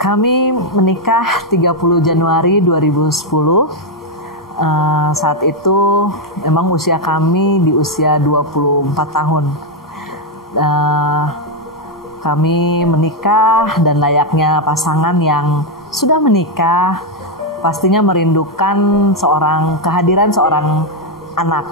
Kami menikah 30 Januari 2010. Saat itu memang usia kami di usia 24 tahun. Kami menikah dan layaknya pasangan yang sudah menikah pastinya merindukan kehadiran seorang anak.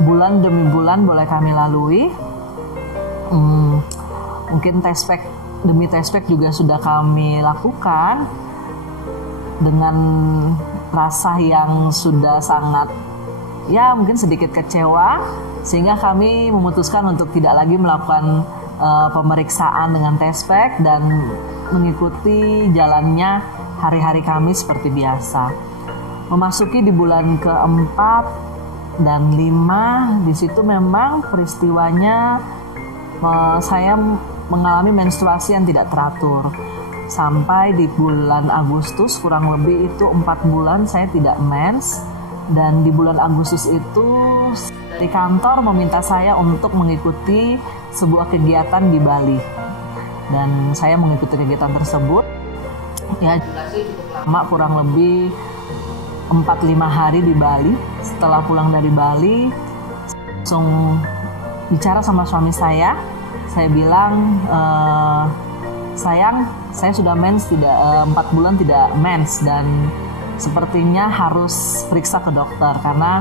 Bulan demi bulan boleh kami lalui. Mungkin test pack demi test pack juga sudah kami lakukan dengan rasa yang sudah sangat mungkin sedikit kecewa, sehingga kami memutuskan untuk tidak lagi melakukan pemeriksaan dengan test pack dan mengikuti jalannya hari-hari kami seperti biasa. Memasuki di bulan keempat dan 5, di situ memang peristiwanya saya mengalami menstruasi yang tidak teratur. Sampai di bulan Agustus kurang lebih itu 4 bulan saya tidak mens. Dan di bulan Agustus itu dari kantor meminta saya untuk mengikuti sebuah kegiatan di Bali. Dan saya mengikuti kegiatan tersebut. Ya, durasi cukup lama, kurang lebih 4-5 hari di Bali. Setelah pulang dari Bali, langsung bicara sama suami saya. Saya bilang, sayang, saya sudah mens 4 bulan tidak mens dan sepertinya harus periksa ke dokter, karena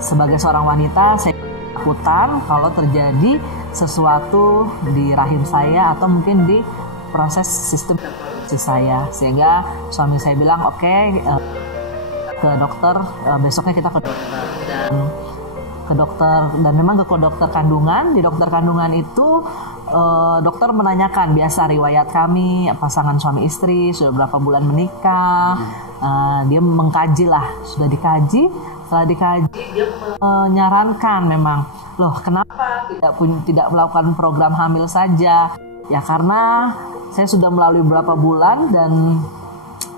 sebagai seorang wanita saya takutan kalau terjadi sesuatu di rahim saya atau mungkin di proses sistem reproduksi saya. Sehingga suami saya bilang oke, ke dokter, besoknya kita ke dokter dan memang ke dokter kandungan. Di dokter kandungan itu dokter menanyakan biasa riwayat kami, pasangan suami istri, sudah berapa bulan menikah. Dia mengkaji lah, sudah dikaji. Setelah dikaji dia menyarankan memang, loh kenapa tidak melakukan program hamil saja? Ya karena saya sudah melalui beberapa bulan dan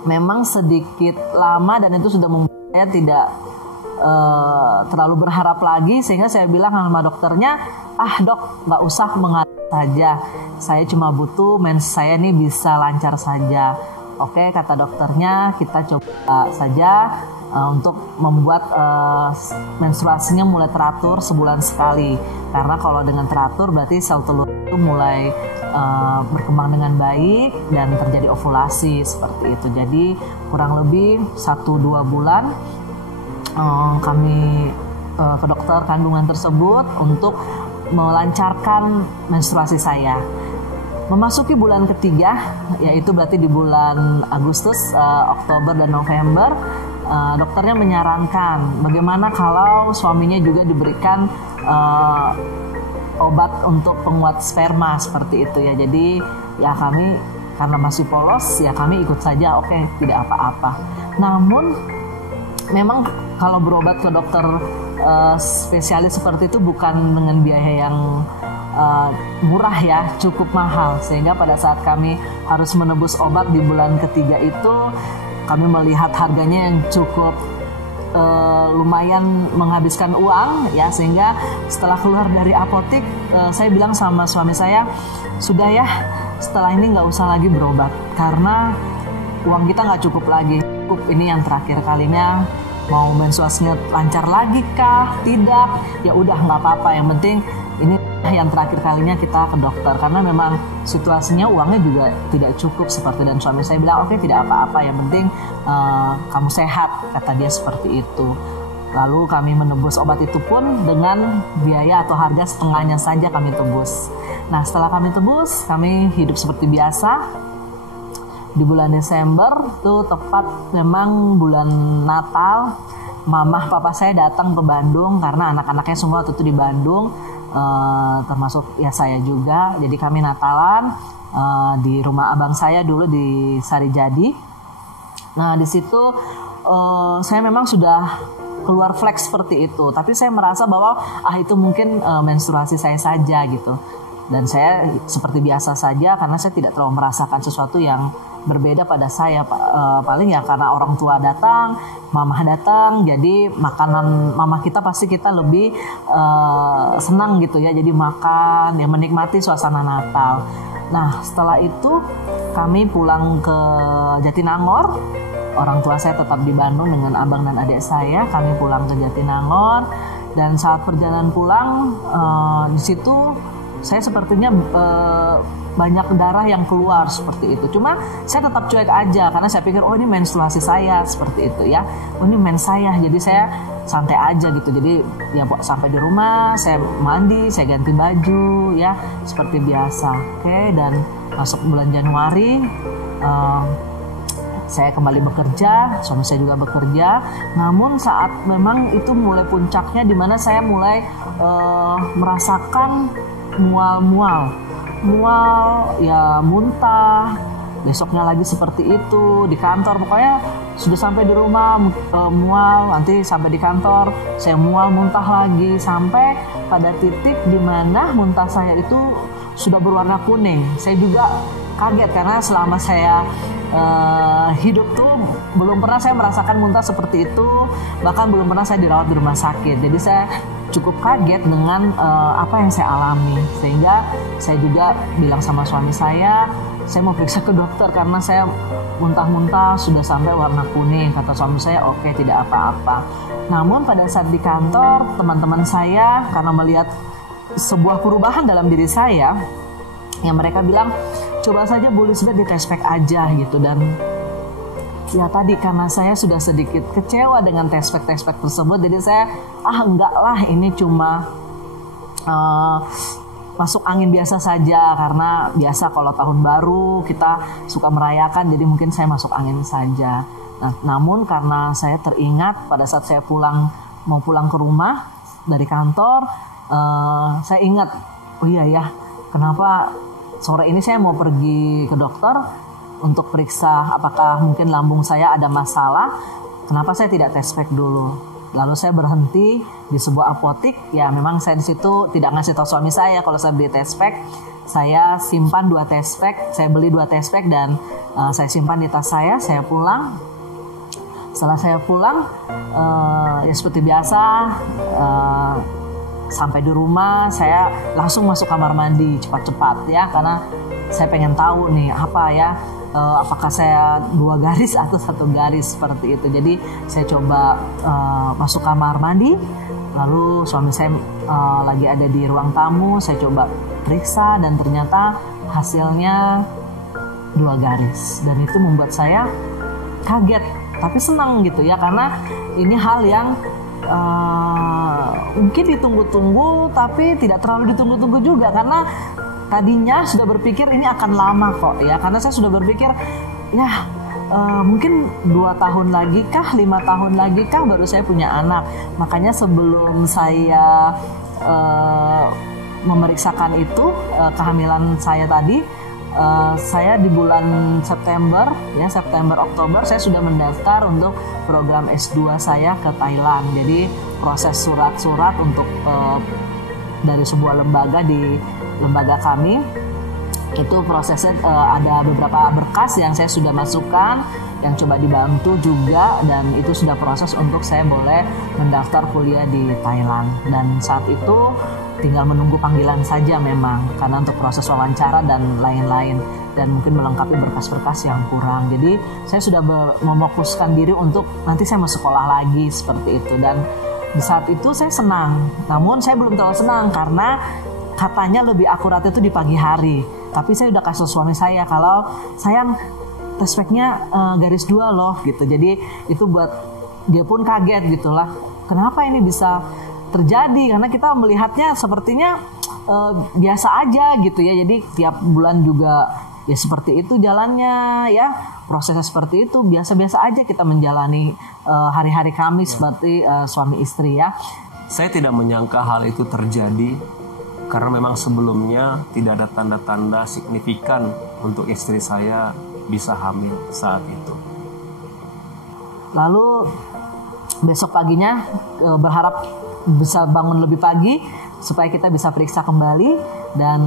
memang sedikit lama dan itu sudah membuat saya tidak terlalu berharap lagi, sehingga saya bilang sama dokternya, dok nggak usah mengalir saja, saya cuma butuh mens saya ini bisa lancar saja. Oke, kata dokternya, kita coba saja untuk membuat menstruasinya mulai teratur sebulan sekali, karena kalau dengan teratur berarti sel telur itu mulai berkembang dengan baik dan terjadi ovulasi seperti itu. Jadi kurang lebih 1-2 bulan kami ke dokter kandungan tersebut untuk melancarkan menstruasi saya. Memasuki bulan ketiga, yaitu berarti di bulan Agustus, Oktober dan November, dokternya menyarankan bagaimana kalau suaminya juga diberikan obat untuk penguat sperma seperti itu ya. Jadi ya kami karena masih polos ya kami ikut saja, oke, tidak apa-apa. Namun memang kalau berobat ke dokter spesialis seperti itu bukan dengan biaya yang murah ya, cukup mahal, sehingga pada saat kami harus menebus obat di bulan ketiga itu kami melihat harganya yang cukup lumayan menghabiskan uang ya, sehingga setelah keluar dari apotik saya bilang sama suami saya, sudah ya, setelah ini nggak usah lagi berobat karena uang kita nggak cukup lagi, cukup ini yang terakhir kalinya. Mau menstruasinya lancar lagi kah? Tidak, ya udah nggak apa-apa, yang penting ini yang terakhir kalinya kita ke dokter, karena memang situasinya uangnya juga tidak cukup seperti, dan suami saya bilang oke, tidak apa-apa, yang penting kamu sehat, kata dia seperti itu. Lalu kami menebus obat itu pun dengan biaya atau harga setengahnya saja kami tebus. Nah setelah kami tebus, kami hidup seperti biasa. Di bulan Desember tuh tepat memang bulan Natal, mama papa saya datang ke Bandung karena anak-anaknya semua waktu itu di Bandung, termasuk ya saya juga. Jadi kami Natalan di rumah abang saya dulu di Sarijadi. Nah di situ saya memang sudah keluar flex seperti itu, tapi saya merasa bahwa itu mungkin menstruasi saya saja gitu. Dan saya seperti biasa saja karena saya tidak terlalu merasakan sesuatu yang berbeda pada saya. Paling ya karena orang tua datang, mamah datang, jadi makanan mamah kita pasti kita lebih senang gitu ya. Jadi makan, ya menikmati suasana Natal. Nah setelah itu kami pulang ke Jatinangor. Orang tua saya tetap di Bandung dengan abang dan adik saya. Kami pulang ke Jatinangor dan saat perjalanan pulang di situ saya sepertinya banyak darah yang keluar seperti itu. Cuma saya tetap cuek aja karena saya pikir oh ini menstruasi saya seperti itu ya. Oh ini mens saya. Jadi saya santai aja gitu. Jadi ya sampai di rumah saya mandi, saya ganti baju ya seperti biasa. Oke, dan masuk bulan Januari saya kembali bekerja, suami saya juga bekerja. Namun saat memang itu mulai puncaknya di mana saya mulai merasakan mual ya, muntah. Besoknya lagi seperti itu di kantor, pokoknya sudah sampai di rumah mual, nanti sampai di kantor saya mual muntah lagi sampai pada titik di mana muntah saya itu sudah berwarna kuning. Saya juga kaget karena selama saya hidup tuh belum pernah saya merasakan muntah seperti itu, bahkan belum pernah saya dirawat di rumah sakit. Jadi saya cukup kaget dengan apa yang saya alami, sehingga saya juga bilang sama suami saya mau periksa ke dokter karena saya muntah-muntah sudah sampai warna kuning. Kata suami saya oke, tidak apa-apa. Namun pada saat di kantor teman-teman saya karena melihat sebuah perubahan dalam diri saya, yang mereka bilang coba saja Bu Lisbeth di tes pack aja gitu. Dan ya tadi karena saya sudah sedikit kecewa dengan tes pack tersebut, jadi saya enggak lah, ini cuma masuk angin biasa saja, karena biasa kalau tahun baru kita suka merayakan, jadi mungkin saya masuk angin saja. Nah, namun karena saya teringat pada saat saya mau pulang ke rumah dari kantor, saya ingat oh iya ya, kenapa sore ini saya mau pergi ke dokter untuk periksa apakah mungkin lambung saya ada masalah. Kenapa saya tidak tes pack dulu? Lalu saya berhenti di sebuah apotik. Ya memang saya di situ tidak ngasih tahu suami saya kalau saya beli tes pack. Saya simpan 2 tes pack. Saya beli 2 tes pack dan saya simpan di tas saya. Saya pulang. Setelah saya pulang, ya seperti biasa. Sampai di rumah saya langsung masuk kamar mandi cepat-cepat ya, karena saya pengen tahu nih apa ya, apakah saya 2 garis atau 1 garis seperti itu. Jadi saya coba masuk kamar mandi, lalu suami saya lagi ada di ruang tamu, saya coba periksa dan ternyata hasilnya 2 garis. Dan itu membuat saya kaget tapi senang gitu ya, karena ini hal yang mungkin ditunggu-tunggu tapi tidak terlalu ditunggu-tunggu juga, karena tadinya sudah berpikir ini akan lama kok ya, karena saya sudah berpikir ya mungkin 2 tahun lagi kah, 5 tahun lagi kah baru saya punya anak. Makanya sebelum saya memeriksakan itu kehamilan saya tadi, saya di bulan September Oktober saya sudah mendaftar untuk program S2 saya ke Thailand. Jadi proses surat-surat untuk dari sebuah lembaga, di lembaga kami itu prosesnya ada beberapa berkas yang saya sudah masukkan, yang coba dibantu juga, dan itu sudah proses untuk saya boleh mendaftar kuliah di Thailand. Dan saat itu tinggal menunggu panggilan saja memang, karena untuk proses wawancara dan lain-lain, dan mungkin melengkapi berkas-berkas yang kurang. Jadi saya sudah mefokuskan diri untuk nanti saya mau sekolah lagi seperti itu. Dan di saat itu saya senang, namun saya belum terlalu senang karena katanya lebih akurat itu di pagi hari. Tapi saya udah kasih suami saya kalau sayang tes packnya garis 2 loh gitu. Jadi itu buat dia pun kaget gitulah. Kenapa ini bisa terjadi? Karena kita melihatnya sepertinya biasa aja gitu ya. Jadi tiap bulan juga ya seperti itu jalannya ya. Prosesnya seperti itu, biasa-biasa aja kita menjalani hari-hari kami seperti suami istri ya. Saya tidak menyangka hal itu terjadi karena memang sebelumnya tidak ada tanda-tanda signifikan untuk istri saya bisa hamil saat itu. Lalu besok paginya berharap bisa bangun lebih pagi supaya kita bisa periksa kembali. Dan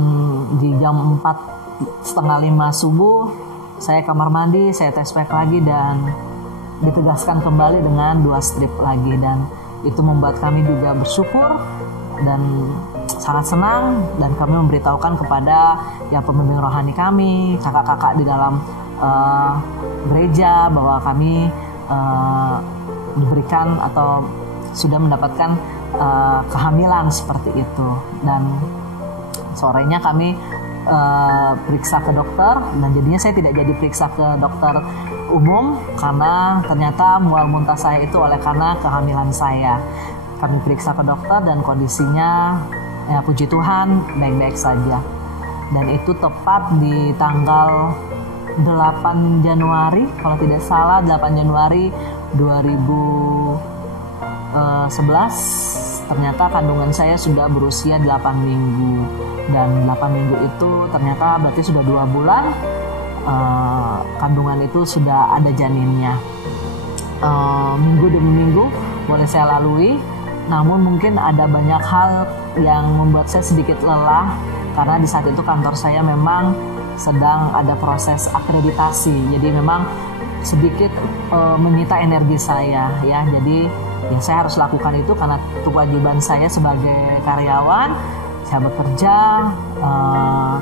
di jam 4:30 subuh saya kamar mandi, saya tes pack lagi dan ditegaskan kembali dengan 2 strip lagi. Dan itu membuat kami juga bersyukur dan sangat senang, dan kami memberitahukan kepada pembimbing rohani kami, kakak-kakak di dalam gereja bahwa kami diberikan atau sudah mendapatkan kehamilan seperti itu. Dan sorenya kami periksa ke dokter, dan jadinya saya tidak jadi periksa ke dokter umum karena ternyata mual muntah saya itu oleh karena kehamilan saya. Kami periksa ke dokter dan kondisinya puji Tuhan baik-baik saja. Dan itu tepat di tanggal 8 Januari kalau tidak salah, 8 Januari 2011 ternyata kandungan saya sudah berusia 8 minggu. Dan 8 minggu itu ternyata berarti sudah 2 bulan kandungan itu sudah ada janinnya. Minggu demi minggu boleh saya lalui, namun mungkin ada banyak hal yang membuat saya sedikit lelah karena di saat itu kantor saya memang sedang ada proses akreditasi, jadi memang sedikit menyita energi saya ya. Jadi saya harus lakukan itu karena kewajiban saya sebagai karyawan. Saya bekerja,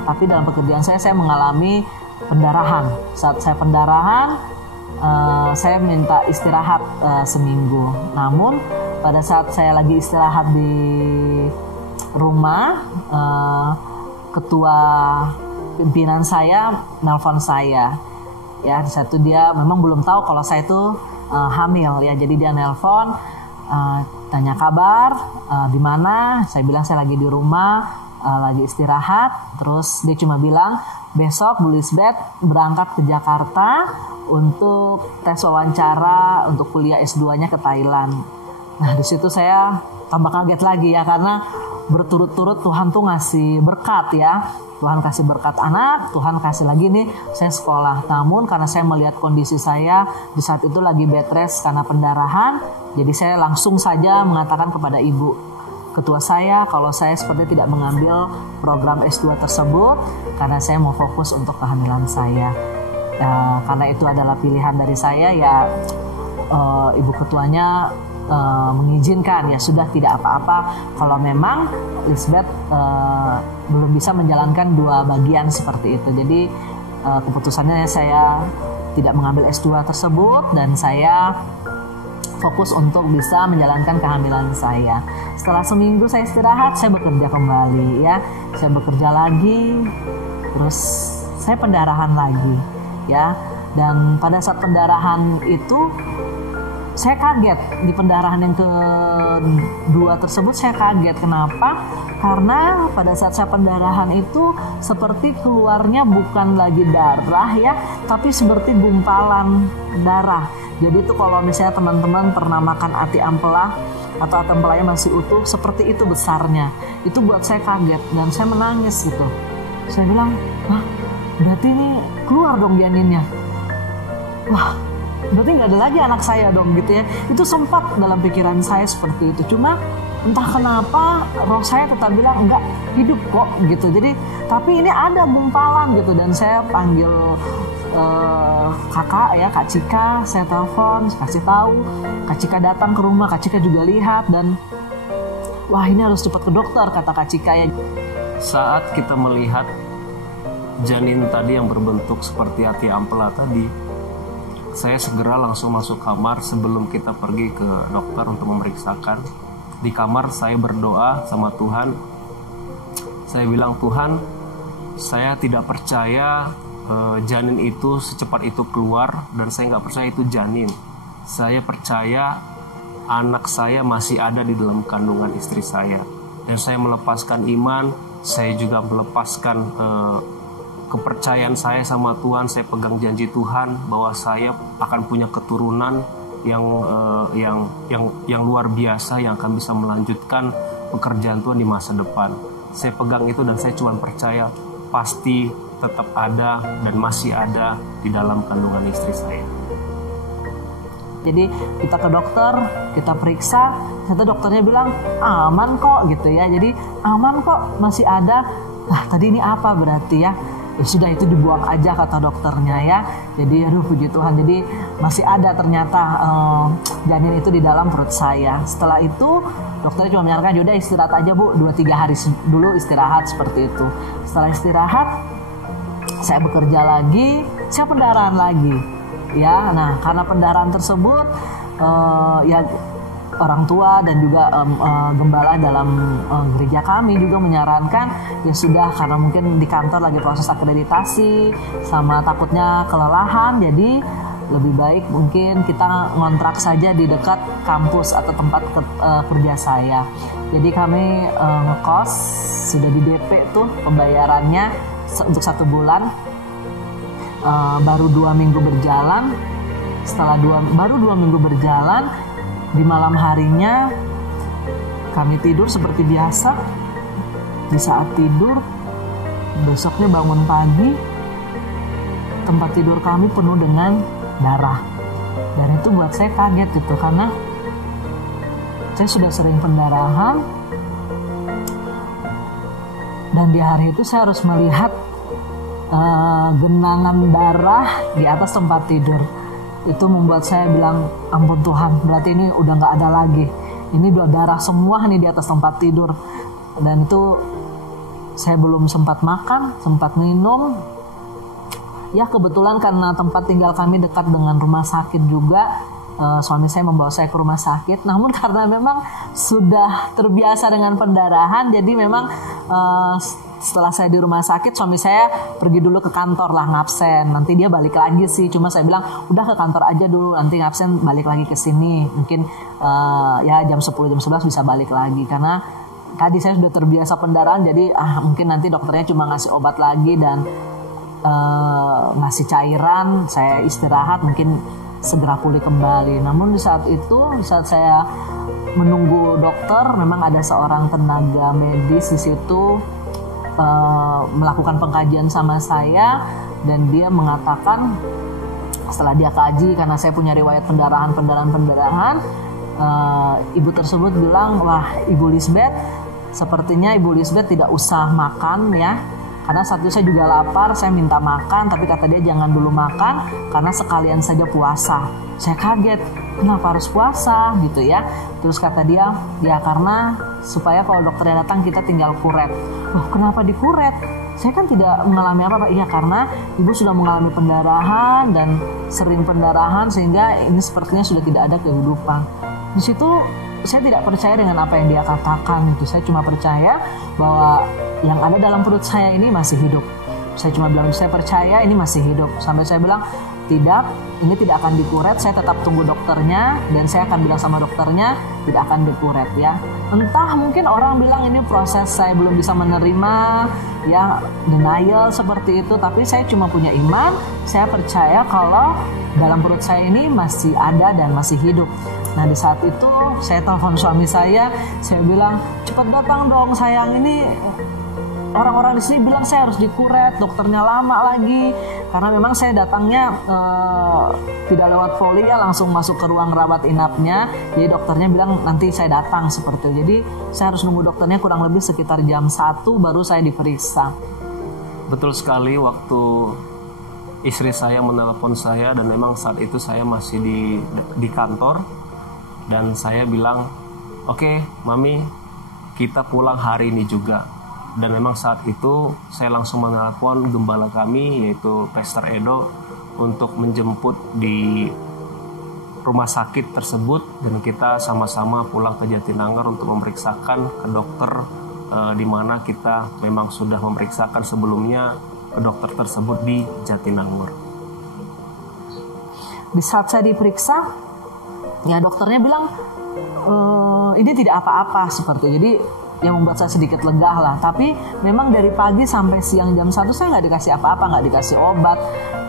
tapi dalam pekerjaan saya mengalami pendarahan. Saat saya pendarahan, saya minta istirahat seminggu. Namun pada saat saya lagi istirahat di rumah, ketua pimpinan saya nelpon saya. Ya, di saat itu dia memang belum tahu kalau saya itu hamil ya. Jadi dia nelpon, tanya kabar, di mana? Saya bilang saya lagi di rumah, lagi istirahat. Terus dia cuma bilang besok Bu Lisbeth berangkat ke Jakarta untuk tes wawancara untuk kuliah S2-nya ke Thailand. Nah di situ saya tambah kaget lagi ya, karena berturut-turut Tuhan tuh ngasih berkat ya. Tuhan kasih berkat anak, Tuhan kasih lagi nih saya sekolah. Namun karena saya melihat kondisi saya di saat itu lagi bed rest karena pendarahan, jadi saya langsung saja mengatakan kepada ibu ketua saya kalau saya seperti tidak mengambil program S2 tersebut karena saya mau fokus untuk kehamilan saya. Karena itu adalah pilihan dari saya ya, ibu ketuanya mengizinkan, ya sudah tidak apa-apa kalau memang Lisbeth belum bisa menjalankan 2 bagian seperti itu. Jadi keputusannya saya tidak mengambil S2 tersebut dan saya fokus untuk bisa menjalankan kehamilan saya. Setelah seminggu saya istirahat, saya bekerja kembali ya. Saya bekerja lagi, terus saya pendarahan lagi ya. Dan pada saat pendarahan itu saya kaget, di pendarahan yang kedua tersebut saya kaget. Kenapa? Karena pada saat saya pendarahan itu seperti keluarnya bukan lagi darah ya, tapi seperti gumpalan darah. Jadi itu kalau misalnya teman-teman pernah makan ati ampela atau ati ampelanya masih utuh, seperti itu besarnya. Itu buat saya kaget dan saya menangis gitu. Saya bilang, "Hah, berarti ini keluar dong janinnya." Wah, berarti nggak ada lagi anak saya dong gitu ya. Itu sempat dalam pikiran saya seperti itu. Cuma entah kenapa roh saya tetap bilang enggak, hidup kok gitu. Jadi tapi ini ada gumpalan gitu. Dan saya panggil kakak ya, Kak Cika, saya telepon, kasih tahu. Kak Cika datang ke rumah, Kak Cika juga lihat dan wah ini harus cepat ke dokter, kata Kak Cika ya. Saat kita melihat janin tadi yang berbentuk seperti ati ampela tadi, saya segera langsung masuk kamar sebelum kita pergi ke dokter untuk memeriksakan. Di kamar saya berdoa sama Tuhan. Saya bilang, Tuhan, saya tidak percaya janin itu secepat itu keluar, dan saya nggak percaya itu janin. Saya percaya anak saya masih ada di dalam kandungan istri saya. Dan saya melepaskan iman, saya juga melepaskan kepercayaan saya sama Tuhan. Saya pegang janji Tuhan bahwa saya akan punya keturunan yang luar biasa, yang akan bisa melanjutkan pekerjaan Tuhan di masa depan. Saya pegang itu dan saya cuma percaya pasti tetap ada dan masih ada di dalam kandungan istri saya. Jadi kita ke dokter, kita periksa, ternyata dokternya bilang aman kok gitu ya. Jadi aman kok, masih ada. Nah tadi ini apa berarti ya? Ya sudah, itu dibuang aja kata dokternya ya. Jadi aduh puji Tuhan, jadi masih ada ternyata janin itu di dalam perut saya. Setelah itu dokternya cuma menyarankan yaudah istirahat aja Bu, 2-3 hari dulu istirahat seperti itu. Setelah istirahat saya bekerja lagi, saya pendarahan lagi ya. Nah karena pendarahan tersebut ya orang tua dan juga gembala dalam gereja kami juga menyarankan ya sudah, karena mungkin di kantor lagi proses akreditasi sama takutnya kelelahan, jadi lebih baik mungkin kita ngontrak saja di dekat kampus atau tempat kerja saya. Jadi kami ngekos, sudah di DP tuh pembayarannya untuk 1 bulan. Baru 2 minggu berjalan. Setelah baru 2 minggu berjalan, di malam harinya kami tidur seperti biasa. Di saat tidur, besoknya bangun pagi, tempat tidur kami penuh dengan darah. Dan itu buat saya kaget gitu, karena saya sudah sering pendarahan. Dan di hari itu saya harus melihat genangan darah di atas tempat tidur. Itu membuat saya bilang, ampun Tuhan, berarti ini udah gak ada lagi. Ini udah darah semua nih di atas tempat tidur. Dan itu saya belum sempat makan, sempat minum. Ya kebetulan karena tempat tinggal kami dekat dengan rumah sakit juga, suami saya membawa saya ke rumah sakit. Namun karena memang sudah terbiasa dengan pendarahan, jadi memang setelah saya di rumah sakit, suami saya pergi dulu ke kantor lah, ngabsen. Nanti dia balik lagi sih, cuma saya bilang udah ke kantor aja dulu, nanti ngabsen balik lagi ke sini. Mungkin ya jam 10 jam 11 bisa balik lagi, karena tadi saya sudah terbiasa pendarahan. Jadi mungkin nanti dokternya cuma ngasih obat lagi dan ngasih cairan, saya istirahat mungkin segera pulih kembali. Namun di saat itu, di saat saya menunggu dokter, memang ada seorang tenaga medis di situ melakukan pengkajian sama saya, dan dia mengatakan setelah dia kaji, karena saya punya riwayat pendarahan, ibu tersebut bilang, wah Ibu Lisbeth, sepertinya Ibu Lisbeth tidak usah makan ya, karena saat itu saya juga lapar, saya minta makan, tapi kata dia jangan dulu makan karena sekalian saja puasa. Saya kaget, kenapa harus puasa gitu ya. Terus kata dia, ya karena supaya kalau dokternya datang kita tinggal kuret. Oh kenapa dikuret? Saya kan tidak mengalami apa-apa. Iya karena ibu sudah mengalami pendarahan dan sering pendarahan sehingga ini sepertinya sudah tidak ada kehidupan. Di situ saya tidak percaya dengan apa yang dia katakan itu. Saya cuma percaya bahwa yang ada dalam perut saya ini masih hidup. Saya cuma bilang, saya percaya ini masih hidup. Sampai saya bilang, tidak, ini tidak akan dikuret, saya tetap tunggu dokternya, dan saya akan bilang sama dokternya, tidak akan dikuret ya. Entah mungkin orang bilang ini proses saya belum bisa menerima, ya denial seperti itu, tapi saya cuma punya iman, saya percaya kalau dalam perut saya ini masih ada dan masih hidup. Nah di saat itu saya telepon suami saya bilang, cepat datang dong sayang, ini orang-orang di sini bilang saya harus dikuret, dokternya lama lagi. Karena memang saya datangnya tidak lewat poli ya, langsung masuk ke ruang rawat inapnya. Jadi dokternya bilang nanti saya datang seperti itu. Jadi saya harus nunggu dokternya kurang lebih sekitar jam 1 baru saya diperiksa. Betul sekali, waktu istri saya menelepon saya dan memang saat itu saya masih di kantor, dan saya bilang, oke, Mami, kita pulang hari ini juga. Dan memang saat itu saya langsung menelpon gembala kami, yaitu Pastor Edo, untuk menjemput di rumah sakit tersebut, dan kita sama-sama pulang ke Jatinangor untuk memeriksakan ke dokter, di mana kita memang sudah memeriksakan sebelumnya ke dokter tersebut di Jatinangor. Di saat saya diperiksa, ya dokternya bilang ini tidak apa-apa seperti itu. Jadi yang membuat saya sedikit lega lah. Tapi memang dari pagi sampai siang jam 1 saya nggak dikasih apa-apa, nggak dikasih obat,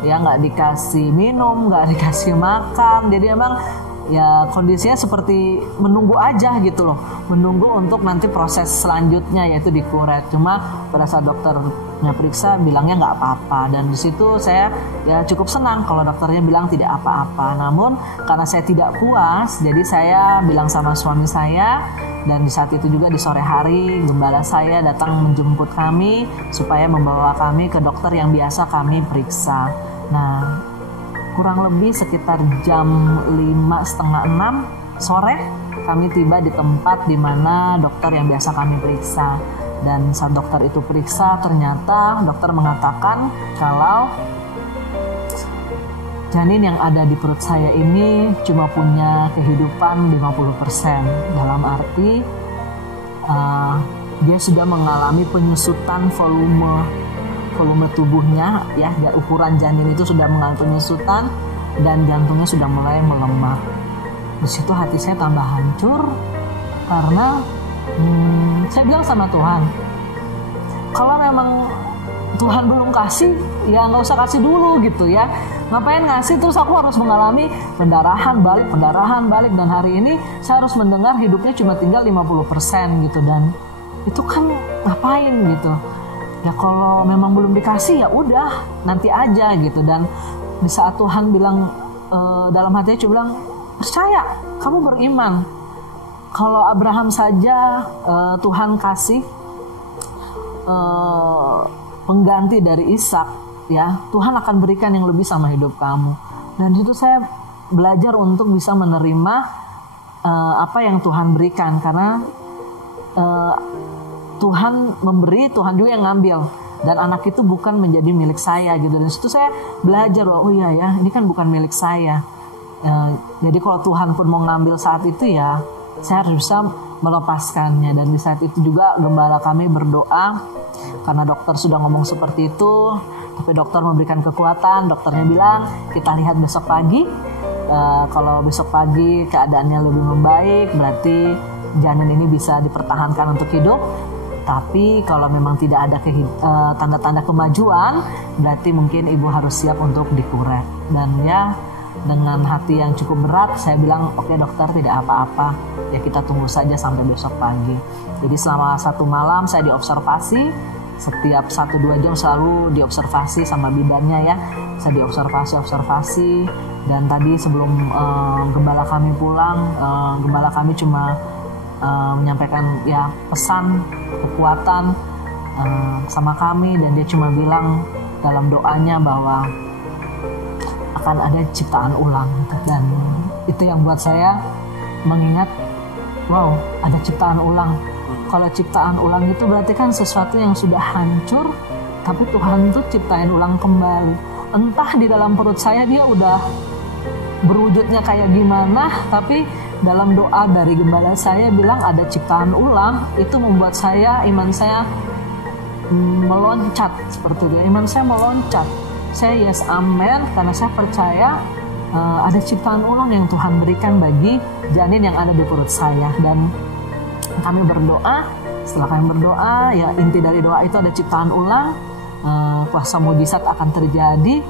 ya nggak dikasih minum, nggak dikasih makan. Jadi memang ya kondisinya seperti menunggu aja gitu loh, menunggu untuk nanti proses selanjutnya yaitu dikuret. Cuma pada saat dokternya periksa bilangnya nggak apa-apa, dan di situ saya ya cukup senang kalau dokternya bilang tidak apa-apa. Namun karena saya tidak puas, jadi saya bilang sama suami saya, dan di saat itu juga di sore hari gembala saya datang menjemput kami supaya membawa kami ke dokter yang biasa kami periksa. Nah, kurang lebih sekitar jam 5:30-6 sore kami tiba di tempat di mana dokter yang biasa kami periksa. Dan saat dokter itu periksa, ternyata dokter mengatakan kalau janin yang ada di perut saya ini cuma punya kehidupan 50%. Dalam arti dia sudah mengalami penyusutan volume tubuhnya, ya ukuran janin itu sudah mengalami penyusutan dan jantungnya sudah mulai melemah. Di situ hati saya tambah hancur karena saya bilang sama Tuhan, kalau memang Tuhan belum kasih, ya nggak usah kasih dulu gitu ya. Ngapain ngasih terus aku harus mengalami pendarahan balik, dan hari ini saya harus mendengar hidupnya cuma tinggal 50% gitu, dan itu kan ngapain gitu. Ya kalau memang belum dikasih ya udah nanti aja gitu. Dan di saat Tuhan bilang dalam hatinya cuma bilang, percaya, kamu beriman. Kalau Abraham saja Tuhan kasih pengganti dari Ishak, ya Tuhan akan berikan yang lebih sama hidup kamu. Dan itu saya belajar untuk bisa menerima apa yang Tuhan berikan, karena Tuhan memberi, Tuhan juga yang ngambil, dan anak itu bukan menjadi milik saya gitu. Dan situ saya belajar bahwa oh iya ya, ini kan bukan milik saya. Jadi kalau Tuhan pun mau ngambil saat itu, ya saya harus bisa melepaskannya. Dan di saat itu juga gembala kami berdoa, karena dokter sudah ngomong seperti itu, tapi dokter memberikan kekuatan. Dokternya bilang kita lihat besok pagi, kalau besok pagi keadaannya lebih membaik, berarti janin ini bisa dipertahankan untuk hidup. Tapi kalau memang tidak ada tanda-tanda kemajuan, berarti mungkin ibu harus siap untuk dikuret. Dan ya dengan hati yang cukup berat, saya bilang oke dokter, tidak apa-apa, ya kita tunggu saja sampai besok pagi. Jadi selama 1 malam saya diobservasi, setiap 1-2 jam selalu diobservasi sama bidannya ya. Saya diobservasi, dan tadi sebelum gembala kami pulang, gembala kami cuma menyampaikan ya pesan kekuatan sama kami, dan dia cuma bilang dalam doanya bahwa akan ada ciptaan ulang. Dan itu yang buat saya mengingat, wow, ada ciptaan ulang. Kalau ciptaan ulang itu berarti kan sesuatu yang sudah hancur, tapi Tuhan tuh ciptain ulang kembali. Entah di dalam perut saya dia udah berwujudnya kayak gimana, tapi dalam doa dari gembala saya bilang ada ciptaan ulang, itu membuat saya, iman saya meloncat seperti itu. Iman saya meloncat. Saya yes amen, karena saya percaya ada ciptaan ulang yang Tuhan berikan bagi janin yang ada di perut saya. Dan kami berdoa, setelah kami berdoa, ya inti dari doa itu ada ciptaan ulang, kuasa mujizat akan terjadi.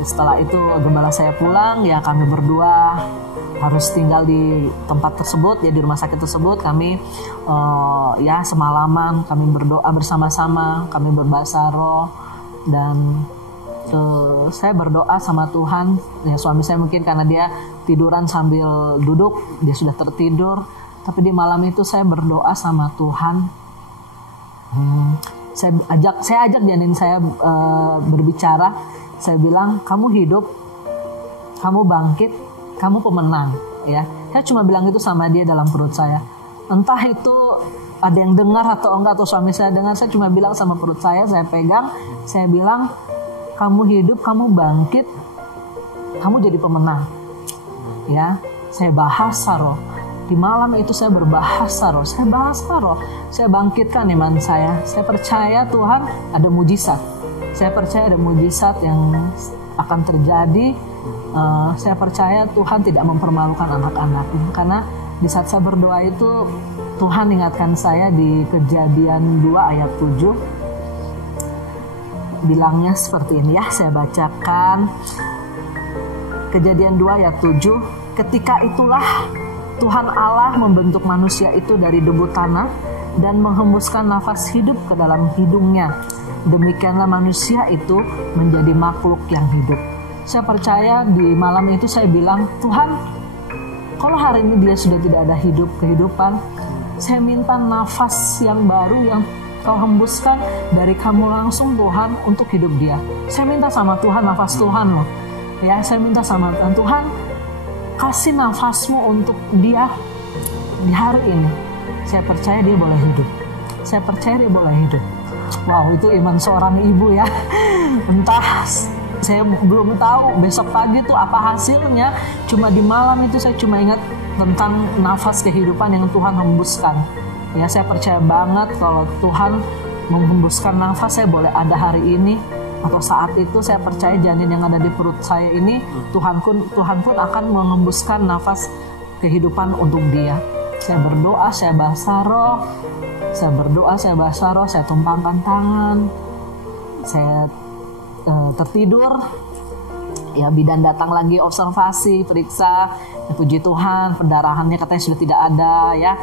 Setelah itu gembala saya pulang, ya kami berdua harus tinggal di tempat tersebut, ya di rumah sakit tersebut. Kami ya semalaman kami berdoa bersama-sama, kami berbahasa roh, dan saya berdoa sama Tuhan. Ya suami saya mungkin karena dia tiduran sambil duduk, dia sudah tertidur, tapi di malam itu saya berdoa sama Tuhan. Saya ajak janin saya berbicara. Saya bilang, kamu hidup, kamu bangkit, kamu pemenang, ya. Saya cuma bilang itu sama dia dalam perut saya. Entah itu ada yang dengar atau enggak, atau suami saya dengar, saya cuma bilang sama perut saya pegang, saya bilang, kamu hidup, kamu bangkit, kamu jadi pemenang. Ya, saya bahasa roh. Di malam itu saya berbahasa roh, saya bahasa roh. Saya bangkitkan iman saya. Saya percaya Tuhan ada mujizat. Saya percaya ada mujizat yang akan terjadi. Saya percaya Tuhan tidak mempermalukan anak-anaknya. Karena di saat saya berdoa itu, Tuhan ingatkan saya di Kejadian 2 ayat 7. Bilangnya seperti ini ya, saya bacakan. Kejadian 2 ayat 7. Ketika itulah Tuhan Allah membentuk manusia itu dari debu tanah dan menghembuskan nafas hidup ke dalam hidungnya. Demikianlah manusia itu menjadi makhluk yang hidup. Saya percaya di malam itu saya bilang, Tuhan, kalau hari ini dia sudah tidak ada kehidupan, saya minta nafas yang baru yang Kau hembuskan dari Kamu langsung Tuhan untuk hidup dia. Saya minta sama Tuhan, nafas Tuhan loh. Ya, saya minta sama Tuhan, kasih nafasmu untuk dia di hari ini. Saya percaya dia boleh hidup. Saya percaya dia boleh hidup. Wow, itu iman seorang ibu ya. Entah, saya belum tahu besok pagi itu apa hasilnya. Cuma di malam itu saya cuma ingat tentang nafas kehidupan yang Tuhan hembuskan. Ya, saya percaya banget kalau Tuhan menghembuskan nafas, saya boleh ada hari ini atau saat itu. Saya percaya janin yang ada di perut saya ini, Tuhan pun akan menghembuskan nafas kehidupan untuk dia. Saya berdoa, saya bahasa roh, saya tumpangkan tangan, saya tertidur. Ya, bidan datang lagi observasi, periksa, ya, puji Tuhan, pendarahannya katanya sudah tidak ada, ya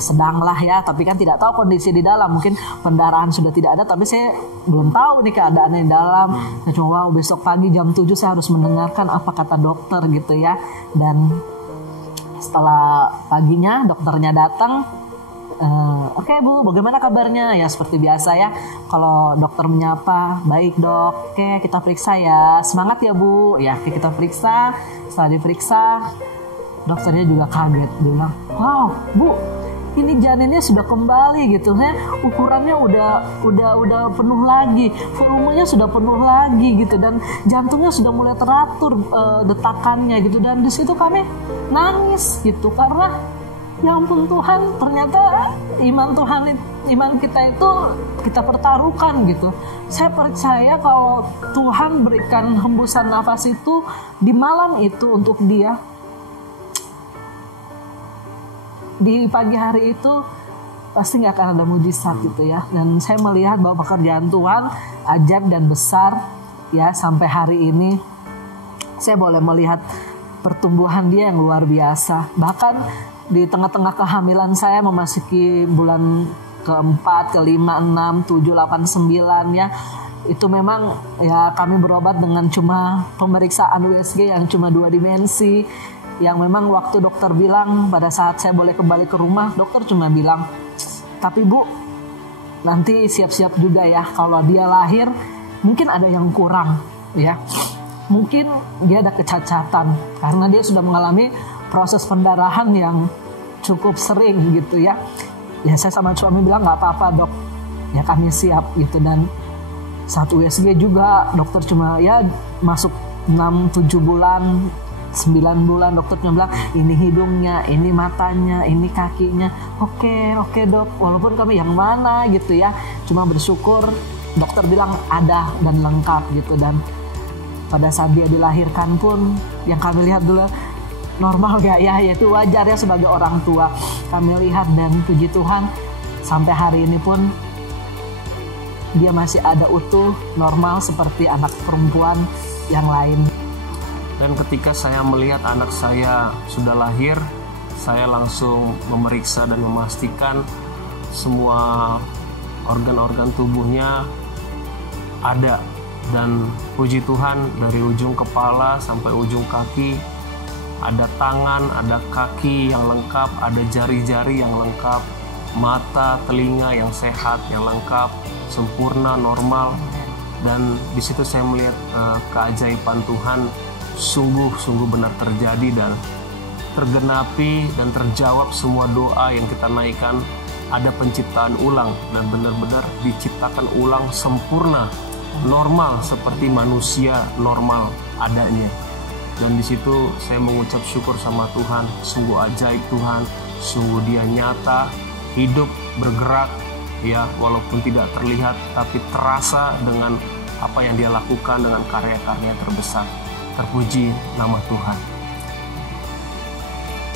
sedang lah ya, tapi kan tidak tahu kondisi di dalam, mungkin pendarahan sudah tidak ada, tapi saya belum tahu nih keadaannya di dalam. Saya cuma wow, besok pagi jam 7 saya harus mendengarkan apa kata dokter gitu ya. Dan setelah paginya dokternya datang, Oke Bu, bagaimana kabarnya? Ya seperti biasa ya, kalau dokter menyapa, baik dok, oke kita periksa ya, semangat ya Bu. Ya kita periksa, setelah diperiksa dokternya juga kaget, dia bilang, wow Bu, ini janinnya sudah kembali gitu ya, ukurannya udah penuh lagi, volumenya sudah penuh lagi gitu, dan jantungnya sudah mulai teratur detakannya gitu. Dan di situ kami nangis gitu, karena ya ampun Tuhan, ternyata iman kita itu kita pertaruhkan gitu. Saya percaya kalau Tuhan berikan hembusan nafas itu di malam itu untuk dia, di pagi hari itu pasti gak akan ada mujizat gitu ya. Dan saya melihat bahwa pekerjaan Tuhan ajaib dan besar ya. Sampai hari ini saya boleh melihat pertumbuhan dia yang luar biasa. Bahkan di tengah-tengah kehamilan saya memasuki bulan keempat, kelima, 6, 7, 8, 9 ya. Itu memang ya kami berobat dengan cuma pemeriksaan USG yang cuma 2 dimensi. Yang memang waktu dokter bilang pada saat saya boleh kembali ke rumah, dokter cuma bilang, tapi Bu, nanti siap-siap juga ya, kalau dia lahir mungkin ada yang kurang ya. Mungkin dia ada kecacatan karena dia sudah mengalami proses pendarahan yang cukup sering gitu ya. Ya saya sama suami bilang nggak apa-apa dok, ya kami siap gitu. Dan saat USG juga dokter cuma ya masuk 6-7 bulan 9 bulan dokter cuma bilang ini hidungnya, ini matanya, ini kakinya. Oke dok, walaupun kami yang mana gitu ya, cuma bersyukur dokter bilang ada dan lengkap gitu. Dan pada saat dia dilahirkan pun yang kami lihat dulu normal gak ya, itu wajar ya sebagai orang tua kami lihat. Dan puji Tuhan sampai hari ini pun dia masih ada utuh, normal seperti anak perempuan yang lain. Dan ketika saya melihat anak saya sudah lahir, saya langsung memeriksa dan memastikan semua organ-organ tubuhnya ada. Dan puji Tuhan dari ujung kepala sampai ujung kaki, ada tangan, ada kaki yang lengkap, ada jari-jari yang lengkap, mata, telinga yang sehat, yang lengkap, sempurna, normal. Dan di situ saya melihat keajaiban Tuhan sungguh benar terjadi dan tergenapi dan terjawab semua doa yang kita naikkan. Ada penciptaan ulang dan benar-benar diciptakan ulang sempurna, normal seperti manusia normal adanya. Dan di situ saya mengucap syukur sama Tuhan, sungguh ajaib Tuhan, sungguh Dia nyata, hidup, bergerak, ya walaupun tidak terlihat tapi terasa dengan apa yang Dia lakukan dengan karya-karya terbesar. Terpuji nama Tuhan.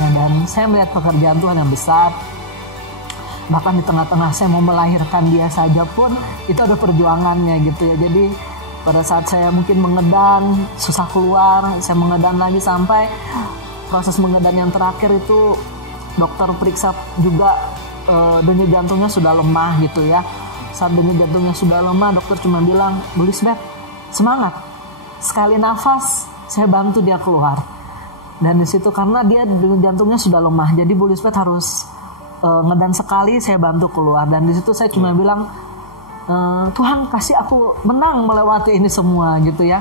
Dan saya melihat pekerjaan Tuhan yang besar. Bahkan di tengah-tengah saya mau melahirkan dia saja pun itu ada perjuangannya gitu ya. Jadi pada saat saya mungkin mengedan, susah keluar, saya mengedan lagi sampai proses mengedan yang terakhir itu dokter periksa juga denyut jantungnya sudah lemah gitu ya. Saat denyut jantungnya sudah lemah, dokter cuma bilang, Bu Lisbeth, semangat, sekali nafas saya bantu dia keluar. Dan di situ karena dia denyut jantungnya sudah lemah, jadi Bu Lisbeth harus ngedan sekali, saya bantu keluar. Dan di situ saya cuma bilang, Tuhan kasih aku menang melewati ini semua gitu ya.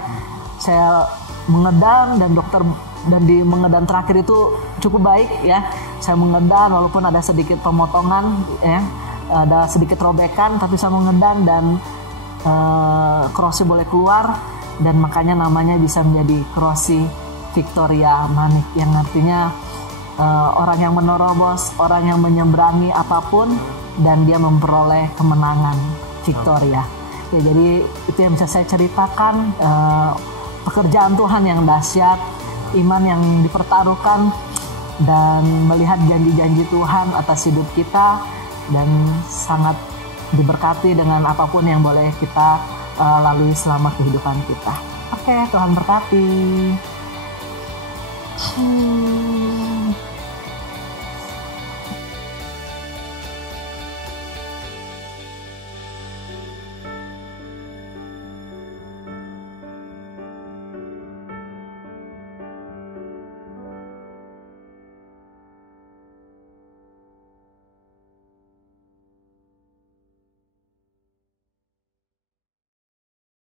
Saya mengedan dan dokter, dan di mengedan terakhir itu cukup baik ya. Saya mengedan walaupun ada sedikit pemotongan ya, ada sedikit robekan, tapi saya mengedan dan krosi boleh keluar, dan makanya namanya bisa menjadi krosi Victoria Manik, yang artinya orang yang menerobos, orang yang menyeberangi apapun, dan dia memperoleh kemenangan Victoria. Ya, jadi itu yang bisa saya ceritakan, pekerjaan Tuhan yang dahsyat, iman yang dipertaruhkan, dan melihat janji-janji Tuhan atas hidup kita, dan sangat diberkati dengan apapun yang boleh kita lalui selama kehidupan kita. Oke, Tuhan berkati.